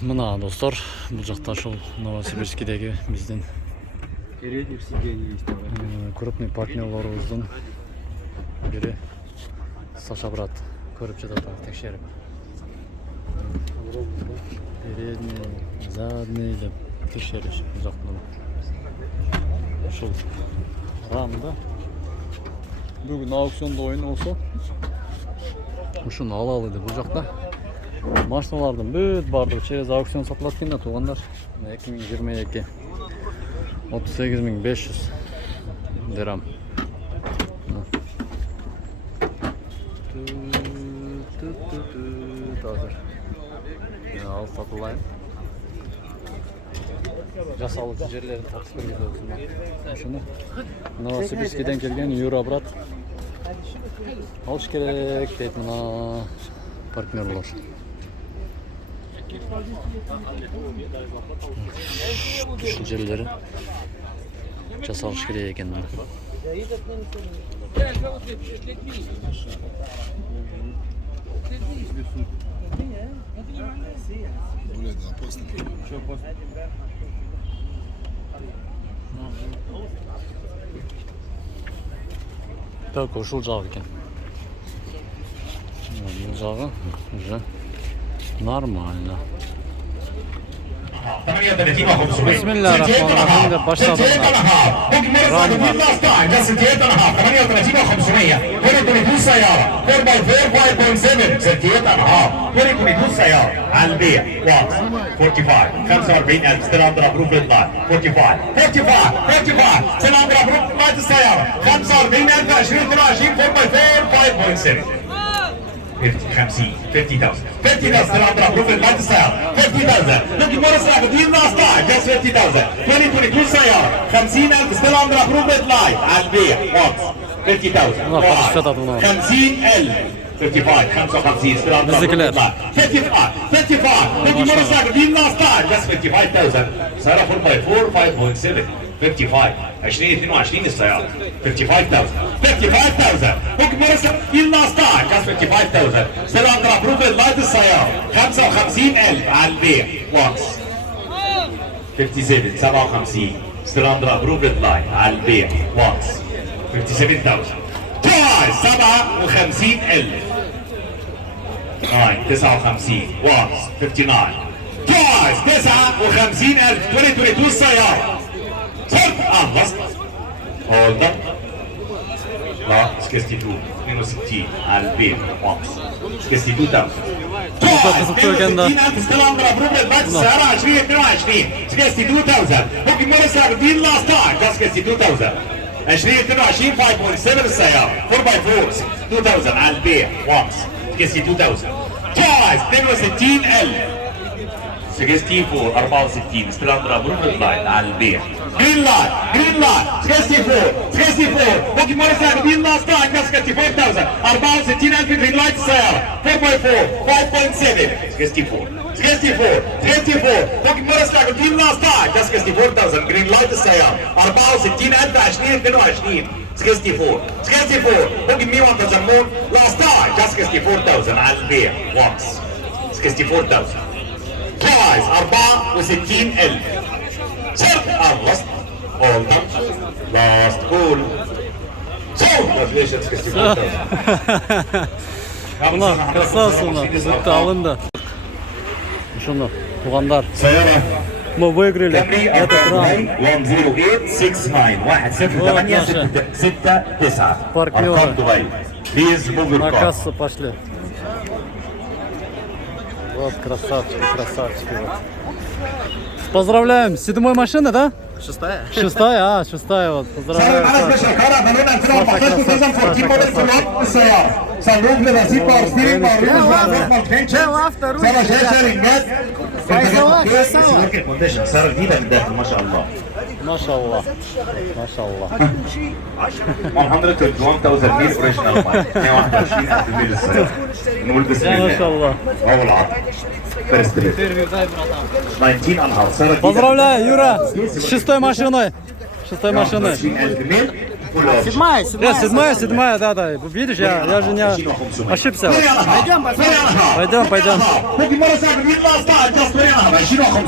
Мына достор, бұл жақта шол Новосибирскідегі біздің крупный партнерларымыздың бірі Саша брат көріп жатады текшеріп. Передний, задний деп текшеріп бұл жақтан. Шол рамында. Бүгін аукционда ойын olsa. Ушуну алалы деп бұл жақта. Машиналардың бүт барды через аукцион сатылат кенде туғандар 2022 38.500 дирам. Ал сатылайын. Жасалып жерлерін тартып берген ошону. Новосибирскіден келген Юра брат. Алыш керек дейт мына партнерлар. Düşünceleri жасалыш керек екен. Так, ушул жағы екен. Бұл жағы уже нормально. بسم الله الرحمن الرحيم. başladım. Ramlar. على البيع 45 45,000 ستيل اندر ابروف للطاي 45 ستيل اندر ابروف للطاي السيارة 45,000 2022 4x4 5.7 50,000 ستيل اندر ابروف للطاي السيارة 50,000 لكن مرة سلاك ديل ناس طاي جاس 50,000 2022 سيارة 50,000 ستيل اندر ابروف للطاي على البيع 50,000 50,000 55 ستيل اندر ابروف للطاي 55 لكن مرة سلاك ديل ناس طاي جاس 55,000 سيارة 4x4 5.7 55 2022 السيارة 55,000 ممكن مرسل يلا ستار كاس 55,000 ستيل اندر ابروف لايت السيارة 55,000 على البيع واكس 57 ستيل اندر ابروف لايت على البيع واكس 57,000 جاي 57,000 59 واكس 59 جايز 59,000 2022 السيارة صرت خلصت هولد اب لا 62 على البيع واكس 62,000 62,000 ستيل اندر ابروف للباك السيارة 2022 62,000 ممكن مرة سعر دين لاست تايم 62,000 2022 5.7 السيارة 4x4 62,000 على البيع واكس 62,000 جايز 62,000 64 ستيل اندر ابروف لللايت على البيع جرين لايت 64 ممكن مرة ساعة جرين لايت ستايل 64,000 64,000 جرين لايت السيارة 4x4 5.7 64 ممكن مرة ساعة جرين لايت ستايل 64,000 جرين لايت السيارة 64,000 2022 64 ممكن 100,000 مون لاست ستايل 64,000 على البيع واكس 64,000 جايز 64,000 صرت خلصت اول لاست كول congratulations 64,000 Buna красавцына bizde alındı. Şunu tuğanlar. سيارة Мы выиграли этот раунд. 108-69 Партнеры. أرقام دبي Please move your На car. кассу пошли. Вот красавчики. Поздравляем. 7-й машина, да? Шестая. Шестая вот. Поздравляем. سيارة جديدة من الداخل ما شاء الله. ما شاء الله. 121,000 ميل اوريجينال مايل 121,000 ميل السيارة. نقول بسم الله. ما شاء الله. أول عرض. First delivery. 19 анхал. Поздравляю, Юра, с шестой машиной. 20,000 миль. Седьмая, да. Видишь, я же не ошибся. Пойдем. 20 رقم